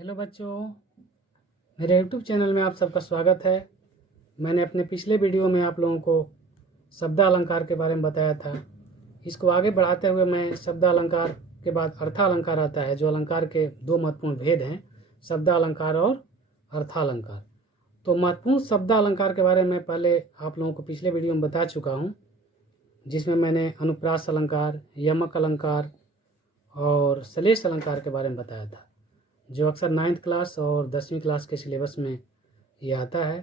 Hello बच्चों, मेरे YouTube channel में आप सबका स्वागत है। मैंने अपने पिछले वीडियो में आप लोगों को शब्दालंकार के बारे में बताया था। इसको आगे बढ़ाते हुए मैं शब्दालंकार के बाद अर्थालंकार आता है, जो अलंकार के दो महत्वपूर्ण भेद हैं, शब्दालंकार और अर्थालंकार। तो महत्वपूर्ण शब्दालंकार के बारे में पहले आप लोगों को पिछले वीडियो में बता चुका हूँ, जिसमें मैंने अनुप्रास अलंकार, यमक अलंकार और श्लेष अलंकार के बारे में बताया था, जो अक्सर 9th क्लास और 10वीं क्लास के सिलेबस में ये आता है।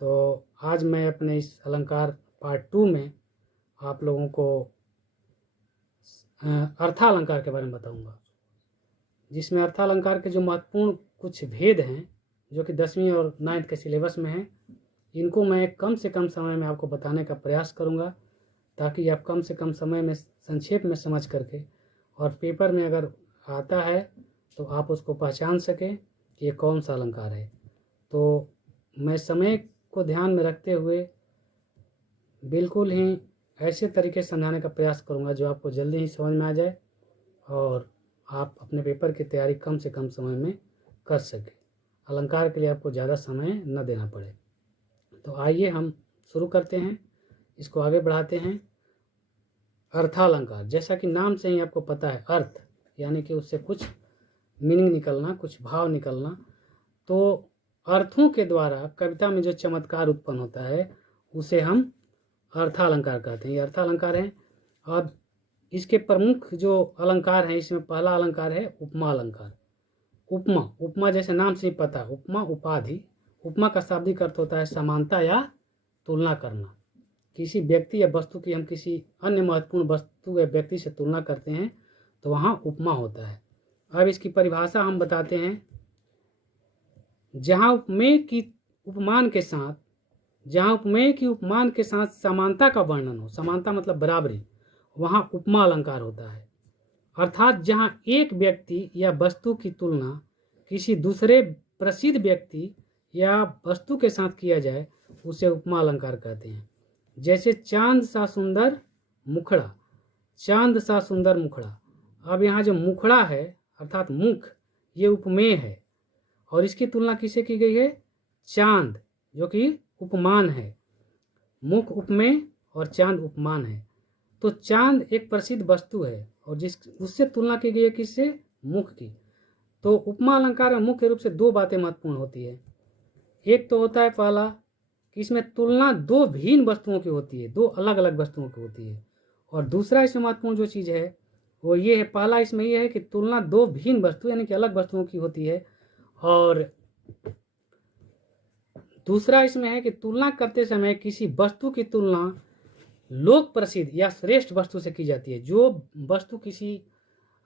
तो आज मैं अपने इस अलंकार पार्ट 2 में आप लोगों को अर्थालंकार के बारे में बताऊंगा, जिसमें अर्थालंकार के जो महत्वपूर्ण कुछ भेद हैं, जो कि 10वीं और 9th के सिलेबस में हैं, इनको मैं कम से कम समय में आपको बताने का प्रयास करूंगा, ताकि आप कम से कम समय में संक्षेप में समझ करके और पेपर में अगर आता है तो आप उसको पहचान सकें कि ये कौन सा अलंकार है। तो मैं समय को ध्यान में रखते हुए बिल्कुल ही ऐसे तरीके से समझाने का प्रयास करूंगा जो आपको जल्दी ही समझ में आ जाए और आप अपने पेपर की तैयारी कम से कम समय में कर सकें। अलंकार के लिए आपको ज़्यादा समय न देना पड़े। तो आइए हम शुरू करते हैं, इसको आगे बढ़ाते हैं। अर्थालंकार, जैसा कि नाम से ही आपको पता है, अर्थ यानी कि उससे कुछ मीनिंग निकलना, कुछ भाव निकलना। तो अर्थों के द्वारा कविता में जो चमत्कार उत्पन्न होता है उसे हम अर्थालंकार कहते हैं। ये अर्थालंकार हैं। अब इसके प्रमुख जो अलंकार हैं, इसमें पहला अलंकार है उपमा अलंकार। उपमा, उपमा जैसे नाम से ही पता है, उपमा उपाधि। उपमा का शाब्दिक अर्थ होता है समानता या तुलना करना। किसी व्यक्ति या वस्तु की हम किसी अन्य महत्वपूर्ण वस्तु या व्यक्ति से तुलना करते हैं तो वहाँ उपमा होता है। अब इसकी परिभाषा हम बताते हैं। जहाँ उपमेय की उपमान के साथ समानता का वर्णन हो, समानता मतलब बराबरी, वहाँ उपमा अलंकार होता है। अर्थात जहाँ एक व्यक्ति या वस्तु की तुलना किसी दूसरे प्रसिद्ध व्यक्ति या वस्तु के साथ किया जाए उसे उपमा अलंकार कहते हैं। जैसे चांद सा सुंदर मुखड़ा, चांद सा सुंदर मुखड़ा। अब यहाँ जो मुखड़ा है अर्थात मुख, ये उपमेय है और इसकी तुलना किससे की गई है? चांद, जो कि उपमान है। मुख उपमेय और चांद उपमान है। तो चांद एक प्रसिद्ध वस्तु है और उससे तुलना की गई है किससे? मुख की। तो उपमा अलंकार में मुख्य रूप से दो बातें महत्वपूर्ण होती है। एक तो होता है पहला कि इसमें तुलना दो भिन्न वस्तुओं की होती है, दो अलग अलग वस्तुओं की होती है। और दूसरा इसमें महत्वपूर्ण जो चीज़ है वो ये है, पहला इसमें ये है कि तुलना दो भिन्न वस्तु यानी कि अलग वस्तुओं की होती है, और दूसरा इसमें है कि तुलना करते समय किसी वस्तु की तुलना लोक प्रसिद्ध या श्रेष्ठ वस्तु से की जाती है। जो वस्तु किसी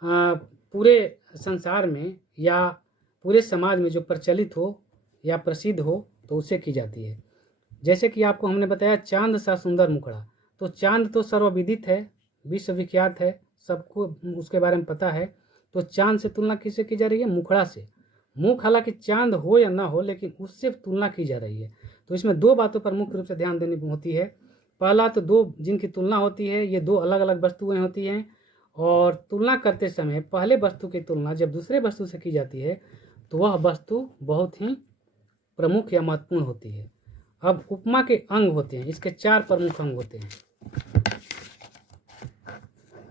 पूरे संसार में या पूरे समाज में जो प्रचलित हो या प्रसिद्ध हो तो उससे की जाती है। जैसे कि आपको हमने बताया चांद सा सुंदर मुखड़ा। तो चांद तो सर्वविदित है, विश्वविख्यात है, सबको उसके बारे में पता है। तो चांद से तुलना किससे की जा रही है? मुखड़ा से। मुख हालांकि चांद हो या ना हो, लेकिन उससे तुलना की जा रही है। तो इसमें दो बातों पर मुख्य रूप से ध्यान देनी होती है। पहला तो दो जिनकी तुलना होती है, ये दो अलग अलग वस्तुएं होती हैं, और तुलना करते समय पहले वस्तु की तुलना जब दूसरे वस्तु से की जाती है तो वह वस्तु बहुत ही प्रमुख या महत्वपूर्ण होती है। अब उपमा के अंग होते हैं, इसके 4 प्रमुख अंग होते हैं।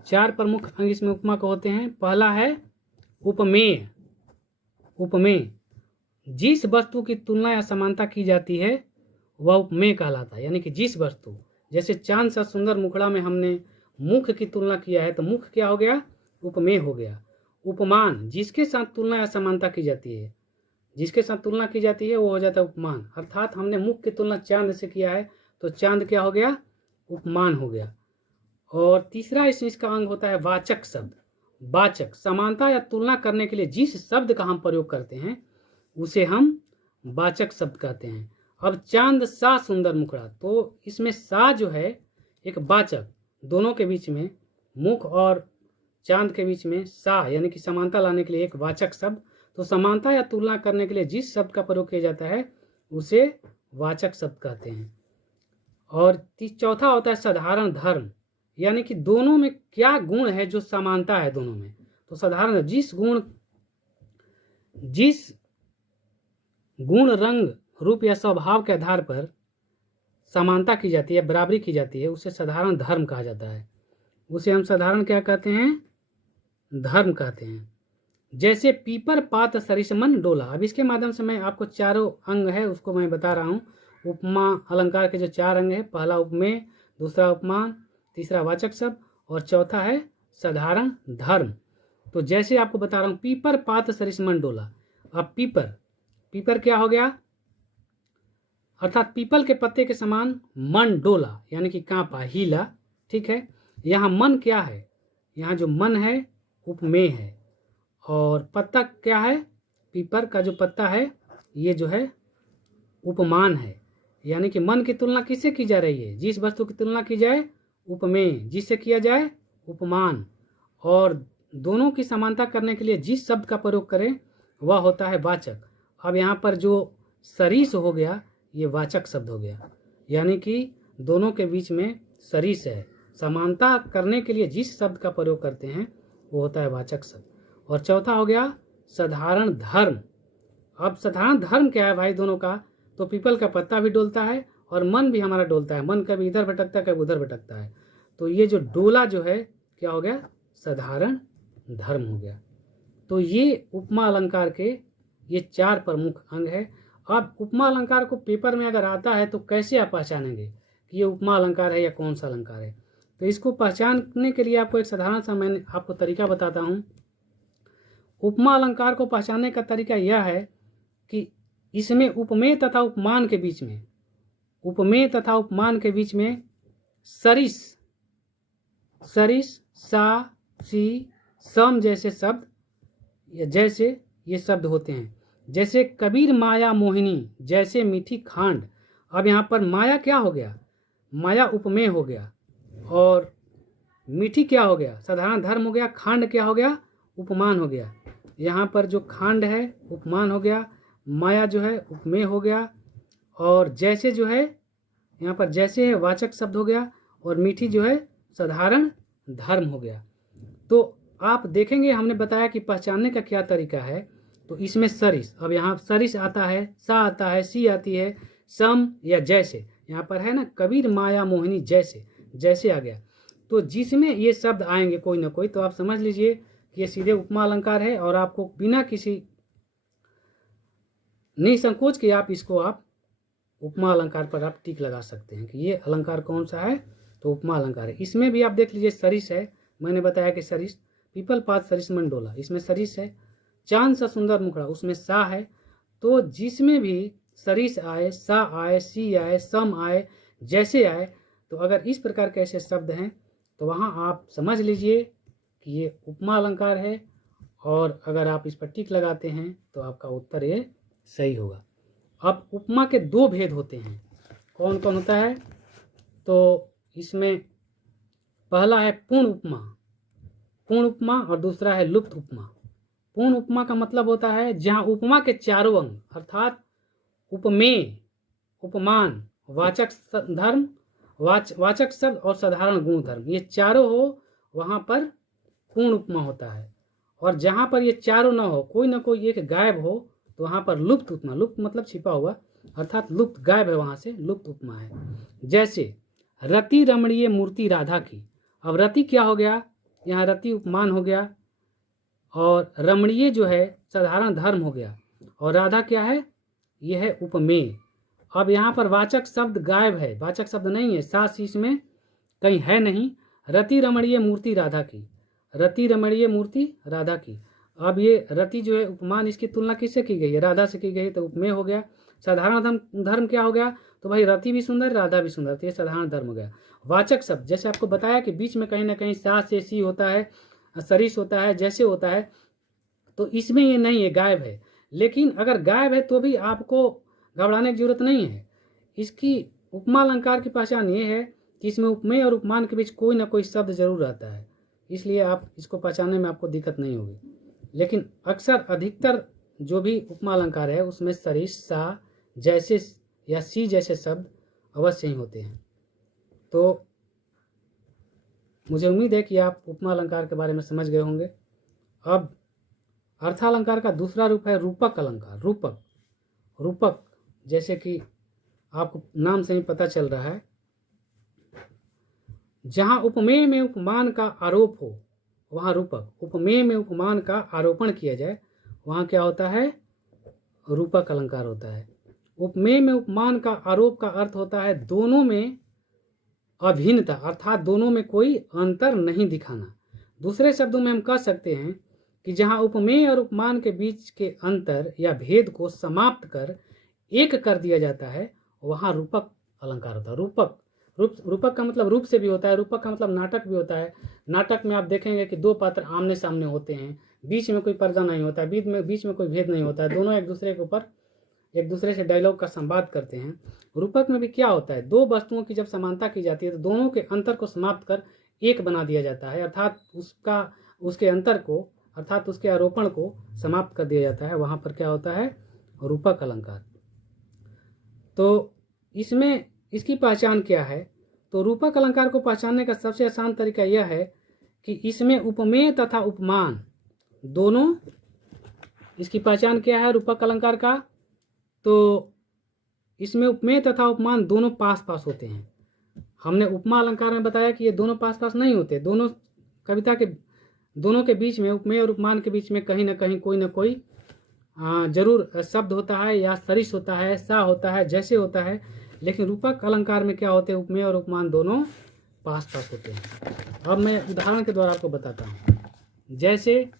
4 प्रमुख अंग इसमें उपमा के होते हैं। पहला है उपमेय। उपमेय, जिस वस्तु की तुलना या समानता की जाती है वह उपमेय कहलाता है। यानी कि जिस वस्तु, जैसे चांद सा सुंदर मुखड़ा में हमने मुख की तुलना किया है तो मुख क्या हो गया? उपमेय हो गया। उपमान, जिसके साथ तुलना या समानता की जाती है, जिसके साथ तुलना की जाती है वो हो जाता है उपमान। अर्थात हमने मुख की तुलना चांद से किया है तो चांद क्या हो गया? उपमान हो गया। और तीसरा इसका अंग होता है वाचक शब्द। वाचक, समानता या तुलना करने के लिए जिस शब्द का हम प्रयोग करते हैं उसे हम वाचक शब्द कहते हैं। अब चांद सा सुंदर मुखड़ा, तो इसमें सा जो है एक वाचक, दोनों के बीच में, मुख और चांद के बीच में सा यानी कि समानता लाने के लिए एक वाचक शब्द। तो समानता या तुलना करने के लिए जिस शब्द का प्रयोग किया जाता है उसे वाचक शब्द कहते हैं। और चौथा होता है साधारण धर्म, यानी कि दोनों में क्या गुण है जो समानता है दोनों में। तो साधारण, जिस गुण जिस गुण, रंग, रूप या स्वभाव के आधार पर समानता की जाती है, बराबरी की जाती है, उसे साधारण धर्म कहा जाता है। उसे हम साधारण क्या कहते हैं? धर्म कहते हैं। जैसे पीपर पात सरिसमन डोला। अब इसके माध्यम से मैं आपको चारों अंग है उसको मैं बता रहा हूँ। उपमा अलंकार के जो 4 अंग है, पहला उपमेय, दूसरा उपमान, तीसरा वाचक शब्द और चौथा है साधारण धर्म। तो जैसे आपको बता रहा हूँ, पीपर पात सरिसमन डोला। अब पीपर, पीपर क्या हो गया? अर्थात पीपल के पत्ते के समान मन डोला, यानी कि कांपा, हिला। ठीक है, यहाँ मन क्या है? यहाँ जो मन है उपमेय है, और पत्ता क्या है? पीपर का जो पत्ता है ये जो है उपमान है। यानी कि मन की तुलना किससे की जा रही है? जिस वस्तु की तुलना की जाए उपमेय, जिससे किया जाए उपमान, और दोनों की समानता करने के लिए जिस शब्द का प्रयोग करें वह होता है वाचक। अब यहाँ पर जो सरिस हो गया ये वाचक शब्द हो गया, यानी कि दोनों के बीच में सरिस है। समानता करने के लिए जिस शब्द का प्रयोग करते हैं वो होता है वाचक शब्द। और चौथा हो गया साधारण धर्म। अब साधारण धर्म क्या है भाई दोनों का? तो पीपल का पत्ता भी डोलता है और मन भी हमारा डोलता है। मन कभी इधर भटकता है, कभी उधर भटकता है। तो ये जो डोला जो है क्या हो गया? साधारण धर्म हो गया। तो ये उपमा अलंकार के ये 4 प्रमुख अंग है। अब उपमा अलंकार को पेपर में अगर आता है तो कैसे आप पहचानेंगे कि ये उपमा अलंकार है या कौन सा अलंकार है? तो इसको पहचानने के लिए आपको एक साधारण सा मैंने आपको तरीका बताता हूँ। उपमा अलंकार को पहचानने का तरीका यह है कि इसमें उपमेय तथा उपमान के बीच में, उपमेय तथा उपमान के बीच में सरिस, सरिस, सा, सी, सम जैसे शब्द या जैसे ये शब्द होते हैं। जैसे कबीर माया मोहिनी, जैसे मीठी खांड। अब यहाँ पर माया क्या हो गया? माया उपमेय हो गया, और मीठी क्या हो गया? साधारण धर्म हो गया। खांड क्या हो गया? उपमान हो गया। यहाँ पर जो खांड है उपमान हो गया, माया जो है उपमेय हो गया, और जैसे जो है यहाँ पर जैसे है वाचक शब्द हो गया, और मीठी जो है साधारण धर्म हो गया। तो आप देखेंगे हमने बताया कि पहचानने का क्या तरीका है। तो इसमें सरिस, अब यहाँ सरिस आता है, सा आता है, सी आती है, सम या जैसे। यहाँ पर है ना कबीर माया मोहिनी, जैसे, जैसे आ गया। तो जिसमें ये शब्द आएंगे कोई ना कोई, तो आप समझ लीजिए कि ये सीधे उपमा अलंकार है, और आपको बिना किसी निसंकोच के आप इसको आप उपमा अलंकार पर आप टिक लगा सकते हैं कि ये अलंकार कौन सा है। तो उपमा अलंकार है। इसमें भी आप देख लीजिए सरिस है, मैंने बताया कि सरिस, पीपल पात सरिस मन डोला, इसमें सरिस है। चांद सा सुंदर मुखड़ा, उसमें सा है। तो जिसमें भी सरिस आए, सा आए, सी आए, सम आए, जैसे आए, तो अगर इस प्रकार के ऐसे शब्द हैं तो वहाँ आप समझ लीजिए कि ये उपमा अलंकार है, और अगर आप इस पर टिक लगाते हैं तो आपका उत्तर ये सही होगा। अब उपमा के 2 भेद होते हैं। कौन कौन होता है? तो इसमें पहला है पूर्ण उपमा, पूर्ण उपमा, और दूसरा है लुप्त उपमा। पूर्ण उपमा का मतलब होता है जहां उपमा के चारों अंग अर्थात उपमेय, उपमान, वाचक धर्म, वाचक शब्द और साधारण गुण धर्म, ये चारों हो, वहां पर पूर्ण उपमा होता है। और जहां पर ये चारों ना हो, कोई ना कोई एक गायब हो, तो वहां पर लुप्त उपमा, लुप्त मतलब छिपा हुआ, अर्थात लुप्त, गायब है, वहां से लुप्त उपमा है। जैसे रति रमणीय मूर्ति राधा की। अब रति क्या हो गया? यहाँ रति उपमान हो गया, और रमणीय जो है साधारण धर्म हो गया, और राधा क्या है? यह है उपमेय। अब यहाँ पर वाचक शब्द गायब है, वाचक शब्द नहीं है, सास इसमें कहीं है नहीं। रति रमणीय मूर्ति राधा की, रति रमणीय मूर्ति राधा की। अब ये रति जो है उपमान, इसकी तुलना किससे की गई है? राधा से की गई, तो उपमेय हो गया। साधारण धर्म क्या हो गया? तो भाई रति भी सुंदर, राधा भी सुंदर, तो ये साधारण धर्म हो गया। वाचक शब्द, जैसे आपको बताया कि बीच में कहीं ना कहीं सा से सी होता है, सरिस होता है, जैसे होता है, तो इसमें ये नहीं है, गायब है। लेकिन अगर गायब है तो भी आपको घबराने की जरूरत नहीं है। इसकी उपमा अलंकार की पहचान ये है कि इसमें उपमेय और उपमान के बीच कोई ना कोई शब्द जरूर रहता है, इसलिए आप इसको पहचानने में आपको दिक्कत नहीं होगी। लेकिन अक्सर अधिकतर जो भी उपमा अलंकार है उसमें सरिस, सा, जैसे या सी जैसे शब्द अवश्य ही होते हैं। तो मुझे उम्मीद है कि आप उपमा अलंकार के बारे में समझ गए होंगे। अब अर्थालंकार का दूसरा रूप है रूपक अलंकार। रूपक, रूपक जैसे कि आपको नाम से ही पता चल रहा है, जहां उपमेय में उपमान का आरोप हो वहां रूपक, उपमेय में उपमान का आरोपण किया जाए वहां क्या होता है, रूपक अलंकार होता है। उपमेय में उपमान का आरोप का अर्थ होता है दोनों में अभिन्नता, अर्थात दोनों में कोई अंतर नहीं दिखाना। दूसरे शब्दों में हम कह सकते हैं कि जहां उपमेय और उपमान के बीच के अंतर या भेद को समाप्त कर एक कर दिया जाता है वहां रूपक अलंकार होता है। रूपक का मतलब रूप से भी होता है, रूपक का मतलब नाटक भी होता है। नाटक में आप देखेंगे कि दो पात्र आमने सामने होते हैं, बीच में कोई पर्दा नहीं होता है, बीच में कोई भेद नहीं होता है, दोनों एक दूसरे के ऊपर एक दूसरे से डायलॉग का संवाद करते हैं। रूपक में भी क्या होता है, दो वस्तुओं की जब समानता की जाती है तो दोनों के अंतर को समाप्त कर एक बना दिया जाता है, अर्थात उसके अंतर को, अर्थात उसके आरोपण को समाप्त कर दिया जाता है। वहां पर क्या होता है, रूपक अलंकार। तो इसमें इसकी पहचान क्या है, तो रूपक अलंकार को पहचानने का सबसे आसान तरीका यह है कि इसमें उपमेय तथा उपमान दोनों, इसकी पहचान क्या है रूपक अलंकार का, तो इसमें उपमेय तथा उपमान दोनों पास पास होते हैं। हमने उपमा अलंकार में बताया कि ये दोनों पास पास नहीं होते, दोनों कविता के दोनों के बीच में, उपमेय और उपमान के बीच में कहीं ना कहीं कोई ना कोई जरूर शब्द होता है या सरिस होता है, सा होता है, जैसे होता है। लेकिन रूपक अलंकार में क्या होते हैं, उपमेय और उपमान दोनों पास पास होते हैं। अब मैं उदाहरण के द्वारा आपको बताता हूँ। जैसे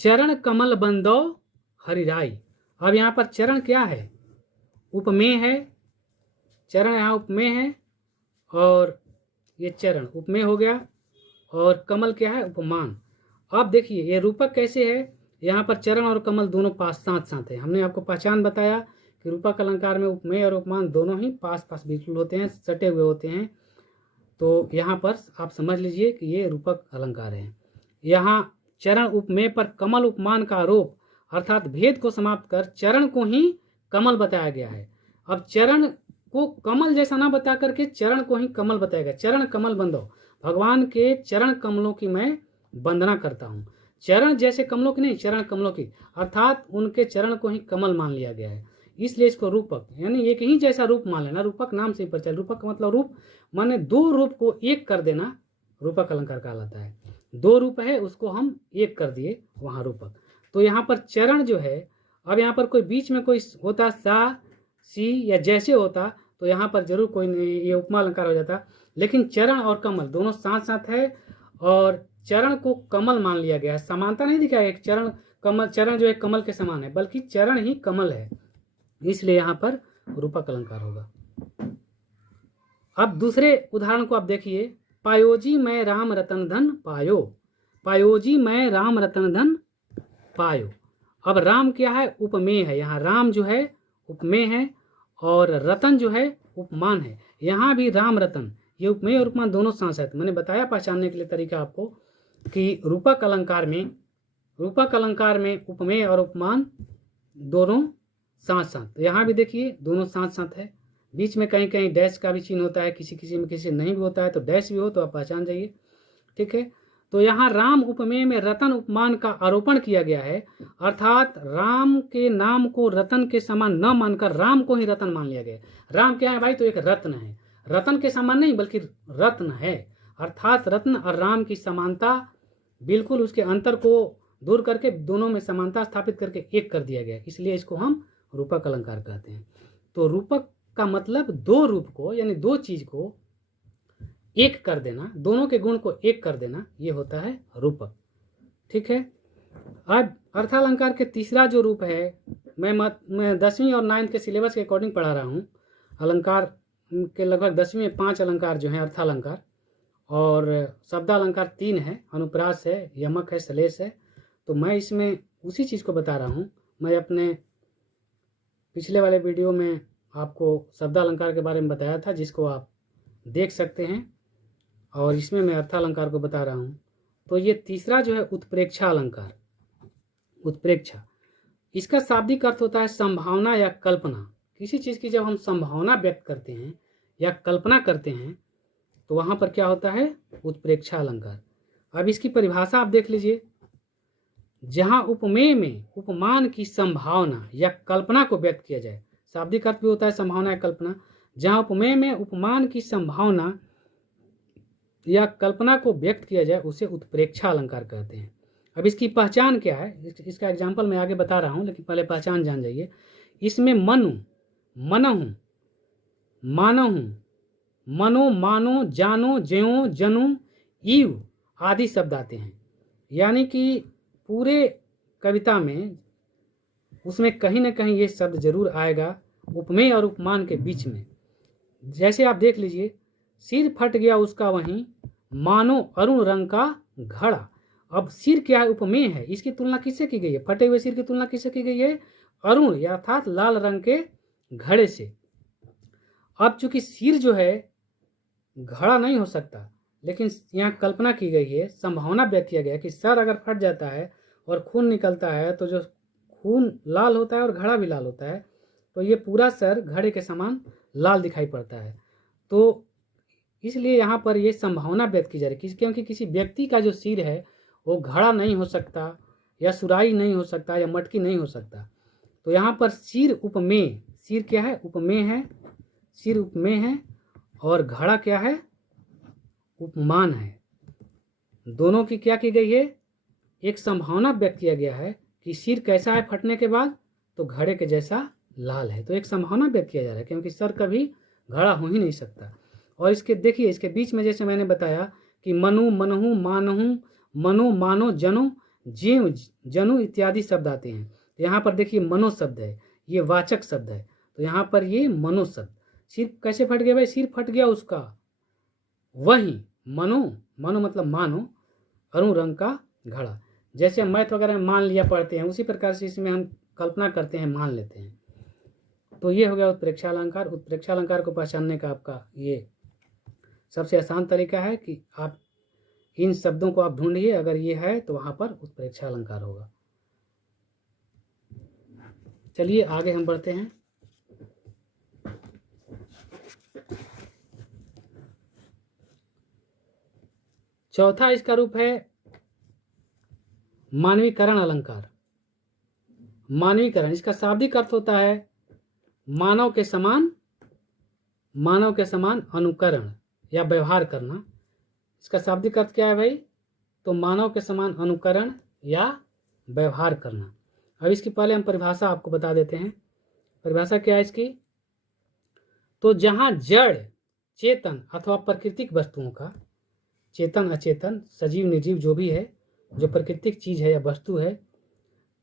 चरण कमल बंदो हरिराई। अब यहाँ पर चरण क्या है, उपमेय है, चरण यहाँ उपमेय है और ये चरण उपमेय हो गया, और कमल क्या है, उपमान। अब देखिए ये रूपक कैसे है, यहाँ पर चरण और कमल दोनों पास साथ साथ है। हमने आपको पहचान बताया कि रूपक अलंकार में उपमेय और उपमान दोनों ही पास पास बिल्कुल होते हैं, सटे हुए होते हैं। तो यहाँ पर आप समझ लीजिए कि ये रूपक अलंकार है। यहाँ चरण उपमेय पर कमल उपमान का आरोप अर्थात भेद को समाप्त कर चरण को ही कमल बताया गया है। अब चरण को कमल जैसा ना बता करके चरण को ही कमल बताया गया। चरण कमल बंदो, भगवान के चरण कमलों की मैं वंदना करता हूँ। चरण जैसे कमलों की नहीं, चरण कमलों की, अर्थात उनके चरण को ही कमल मान लिया गया है, इसलिए इसको रूपक यानी एक ही जैसा रूप मान लेना। रूपक नाम से ही परिचय, रूपक का मतलब रूप माने दो रूप को एक कर देना रूपक अलंकार कहलाता है। दो रूप है उसको हम एक कर दिए, वहां रूपक। तो यहाँ पर चरण जो है, अब यहाँ पर कोई बीच में कोई होता सा सी या जैसे होता तो यहाँ पर जरूर कोई ये उपमा अलंकार हो जाता। लेकिन चरण और कमल दोनों साथ साथ है और चरण को कमल मान लिया गया है, समानता नहीं दिखाया एक चरण कमल, चरण जो है कमल के समान है बल्कि चरण ही कमल है, इसलिए यहाँ पर रूपक अलंकार होगा। अब दूसरे उदाहरण को आप देखिए, पायोजी मैं राम रतन धन पायो। पायोजी मैं राम रतन धन पायो। अब राम क्या है, उपमेय है, यहाँ राम जो है उपमेय है और रतन जो है उपमान है। यहाँ भी राम रतन ये उपमेय और उपमान दोनों साथ साथ। मैंने बताया पहचानने के लिए तरीका आपको कि रूपक अलंकार में उपमेय और उपमान दोनों साथ साथ। तो यहाँ भी देखिए दोनों साथ साथ है, बीच में कहीं कहीं डैश का भी चिन्ह होता है, किसी किसी में किसी नहीं भी होता है, तो डैश भी हो तो आप पहचान जाइए, ठीक है। तो यहाँ राम उपमेय में रतन उपमान का आरोपण किया गया है, अर्थात राम के नाम को रतन के समान न मानकर राम को ही रतन मान लिया गया। राम क्या है भाई, तो एक रत्न है, रतन के समान नहीं बल्कि रत्न है, अर्थात रत्न और राम की समानता बिल्कुल उसके अंतर को दूर करके दोनों में समानता स्थापित करके एक कर दिया गया, इसलिए इसको हम रूपक अलंकार कहते हैं। तो रूपक का मतलब दो रूप को यानी दो चीज को एक कर देना, दोनों के गुण को एक कर देना, ये होता है रूपक, ठीक है। अब अर्थालंकार के तीसरा जो रूप है, मैं 10वीं और 9th के सिलेबस के अकॉर्डिंग पढ़ा रहा हूँ। अलंकार के लगभग 10वीं में 5 अलंकार जो हैं अर्थालंकार, और शब्दालंकार 3 है, अनुप्रास है, यमक है, श्लेष है। तो मैं इसमें उसी चीज़ को बता रहा हूँ। मैं अपने पिछले वाले वीडियो में आपको शब्दालंकार के बारे में बताया था, जिसको आप देख सकते हैं, और इसमें मैं अर्थालंकार को बता रहा हूँ। तो ये तीसरा जो है उत्प्रेक्षा अलंकार। उत्प्रेक्षा, इसका शाब्दिक अर्थ होता है संभावना या कल्पना। किसी चीज़ की जब हम संभावना व्यक्त करते हैं या कल्पना करते हैं तो वहाँ पर क्या होता है, उत्प्रेक्षा अलंकार। अब इसकी परिभाषा आप देख लीजिए। जहाँ उपमेय में उपमान की संभावना या कल्पना को व्यक्त किया जाए, शाब्दिक अर्थ भी होता है संभावना या कल्पना। जहाँ उपमेय में उपमान की संभावना या कल्पना को व्यक्त किया जाए उसे उत्प्रेक्षा अलंकार कहते हैं। अब इसकी पहचान क्या है, इसका एग्जाम्पल मैं आगे बता रहा हूँ, लेकिन पहले पहचान जान जाइए। इसमें मनु, मनहु, मानहु, मनो, मानो, जानो, ज्यों, जनु, ईव आदि शब्द आते हैं। यानी कि पूरे कविता में उसमें कहीं ना कहीं ये शब्द जरूर आएगा उपमेय और उपमान के बीच में। जैसे आप देख लीजिए, सिर फट गया उसका वहीं, मानो अरुण रंग का घड़ा। अब सिर क्या है, उपमेय है, इसकी तुलना किससे की गई है, फटे हुए सिर की तुलना किससे की गई है, अरुण अर्थात लाल रंग के घड़े से। अब चूंकि सिर जो है घड़ा नहीं हो सकता, लेकिन यहाँ कल्पना की गई है, संभावना व्यक्त किया गया कि सर अगर फट जाता है और खून निकलता है तो जो खून लाल होता है और घड़ा भी लाल होता है, तो ये पूरा सर घड़े के समान लाल दिखाई पड़ता है। तो इसलिए यहाँ पर ये संभावना व्यक्त की जा रही है, क्योंकि किसी व्यक्ति का जो सिर है वो घड़ा नहीं हो सकता, या सुराही नहीं हो सकता, या मटकी नहीं हो सकता। तो यहाँ पर सिर उपमेय, सिर क्या है, उपमेय है, सिर उपमेय है, और घड़ा क्या है, उपमान है। दोनों की क्या की गई है, एक संभावना व्यक्त किया गया है कि सिर कैसा है फटने के बाद, तो घड़े के जैसा लाल है। तो एक संभावना व्यक्त किया जा रहा है, क्योंकि सर कभी घड़ा हो ही नहीं सकता। और इसके देखिए, इसके बीच में जैसे मैंने बताया कि मनु, मनहु, मानहु, मनो, मानो, जनो, जीव, जनु इत्यादि शब्द आते हैं। तो यहाँ पर देखिए मनो शब्द है, ये वाचक शब्द है, तो यहाँ पर ये मनो शब्द। सिर कैसे फट गया भाई, सिर फट गया उसका वही, मनो, मनो मतलब मानो, अरुण रंग का घड़ा। जैसे हम मैथ वगैरह में मान लिया पढ़ते हैं, उसी प्रकार से इसमें हम कल्पना करते हैं, मान लेते हैं। तो ये हो गया उत्प्रेक्षा अलंकार। उत्प्रेक्षा अलंकार को पहचानने का आपका ये सबसे आसान तरीका है कि आप इन शब्दों को आप ढूंढिए, अगर ये है तो वहां पर उत्प्रेक्षा अलंकार होगा। चलिए आगे हम बढ़ते हैं। चौथा इसका रूप है मानवीकरण अलंकार। मानवीकरण, इसका शाब्दिक अर्थ होता है मानव के समान, मानव के समान अनुकरण या व्यवहार करना। इसका शाब्दिक अर्थ क्या है भाई, तो मानव के समान अनुकरण या व्यवहार करना। अब इसकी पहले हम परिभाषा आपको बता देते हैं। परिभाषा क्या है इसकी, तो जहां जड़, चेतन अथवा प्राकृतिक वस्तुओं का, चेतन अचेतन सजीव निर्जीव जो भी है, जो प्राकृतिक चीज है या वस्तु है,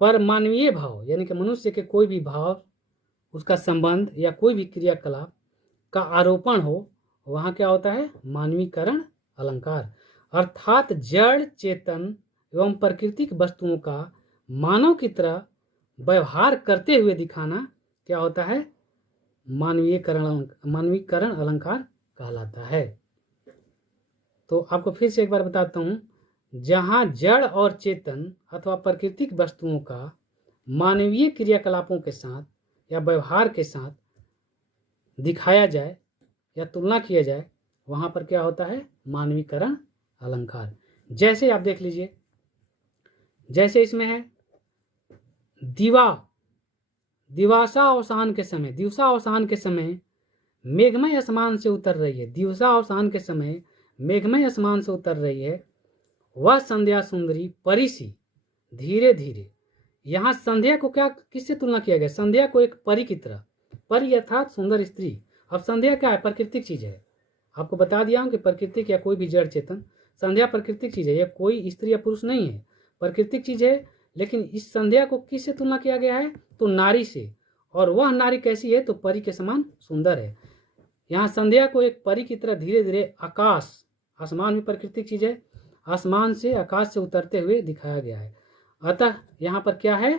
पर मानवीय भाव यानी कि मनुष्य के कोई भी भाव, उसका संबंध या कोई भी क्रियाकलाप का आरोपण हो, वहां क्या होता है, मानवीकरण अलंकार। अर्थात जड़, चेतन एवं प्राकृतिक वस्तुओं का मानव की तरह व्यवहार करते हुए दिखाना क्या होता है, मानवीकरण अलंकार कहलाता है। तो आपको फिर से एक बार बताता हूं, जहां जड़ और चेतन अथवा प्राकृतिक वस्तुओं का मानवीय क्रियाकलापों के साथ या व्यवहार के साथ दिखाया जाए या तुलना किया जाए, वहां पर क्या होता है, मानवीकरण अलंकार। जैसे आप देख लीजिए, जैसे इसमें है दिवासा अवसान के समय, दिवसा अवसान के समय मेघमय आसमान से उतर रही है, दिवसा अवसान के समय मेघमय आसमान से उतर रही है, वह संध्या सुंदरी परिसी धीरे धीरे। यहाँ संध्या को क्या किससे तुलना किया गया, संध्या को एक परी की तरह, परी अर्थात सुंदर स्त्री। अब संध्या क्या है, प्राकृतिक चीज है। आपको बता दिया हूं कि प्राकृतिक या कोई भी जड़ चेतन, संध्या प्राकृतिक चीज है, यह कोई स्त्री या पुरुष नहीं है, प्राकृतिक चीज है। लेकिन इस संध्या को किससे तुलना किया गया है, तो नारी से। और वह नारी कैसी है, तो परी के समान सुंदर है। यहाँ संध्या को एक परी की तरह धीरे धीरे आकाश, आसमान भी प्राकृतिक चीज है, आसमान से आकाश से उतरते हुए दिखाया गया है। अतः यहाँ पर क्या है,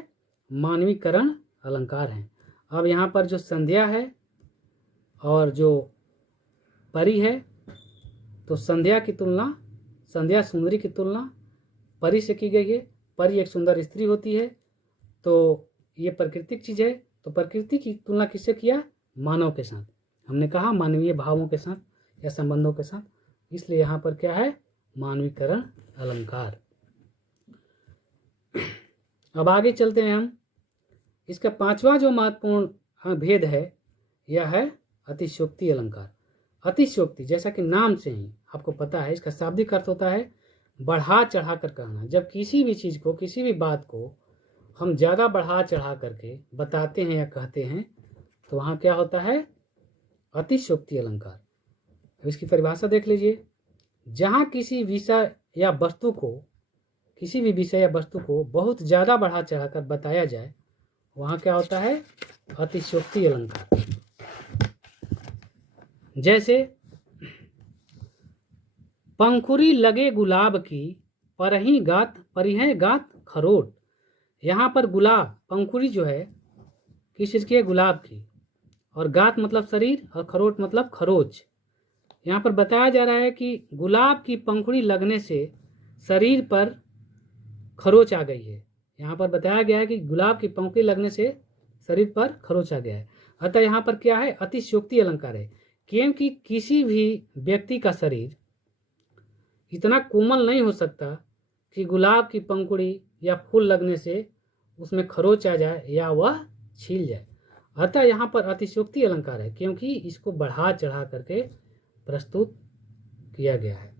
मानवीकरण अलंकार है। अब यहाँ पर जो संध्या है और जो परी है, तो संध्या की तुलना, संध्या सुंदरी की तुलना परी से की गई है। परी एक सुंदर स्त्री होती है, तो ये प्राकृतिक चीज है। तो प्रकृति की तुलना किससे किया, मानव के साथ। हमने कहा मानवीय भावों के साथ या संबंधों के साथ, इसलिए यहाँ पर क्या है, मानवीकरण अलंकार। अब आगे चलते हैं हम। इसका पांचवा जो महत्वपूर्ण भेद है यह है अतिशयोक्ति अलंकार। अतिशयोक्ति जैसा कि नाम से ही आपको पता है, इसका शाब्दिक अर्थ होता है बढ़ा चढ़ा कर कहना। जब किसी भी चीज़ को, किसी भी बात को हम ज़्यादा बढ़ा चढ़ा करके बताते हैं या कहते हैं तो वहाँ क्या होता है, अतिशयोक्ति अलंकार। अब इसकी परिभाषा देख लीजिए। जहाँ किसी विषय या वस्तु को, किसी भी विषय या वस्तु को बहुत ज़्यादा बढ़ा चढ़ा कर बताया जाए वहाँ क्या होता है, अतिशयोक्ति अलंकार। जैसे पंखुरी लगे गुलाब की, परिहें गात खरोट। यहाँ पर गुलाब, पंखुरी जो है किस चीज़ की है, गुलाब की, और गात मतलब शरीर और खरोट मतलब खरोच। यहाँ पर बताया जा रहा है कि गुलाब की पंखुड़ी लगने से शरीर पर खरोच आ गई है। यहाँ पर बताया गया है कि गुलाब की पंखुड़ी लगने से शरीर पर खरोच आ गया है। अतः यहाँ पर क्या है, अतिशयोक्ति अलंकार है, क्योंकि किसी भी व्यक्ति का शरीर इतना कोमल नहीं हो सकता कि गुलाब की पंखुड़ी या फूल लगने से उसमें खरोच आ जाए या वह छील जाए। अतः यहाँ पर अतिशयोक्ति अलंकार है, क्योंकि इसको बढ़ा चढ़ा करके प्रस्तुत किया गया है।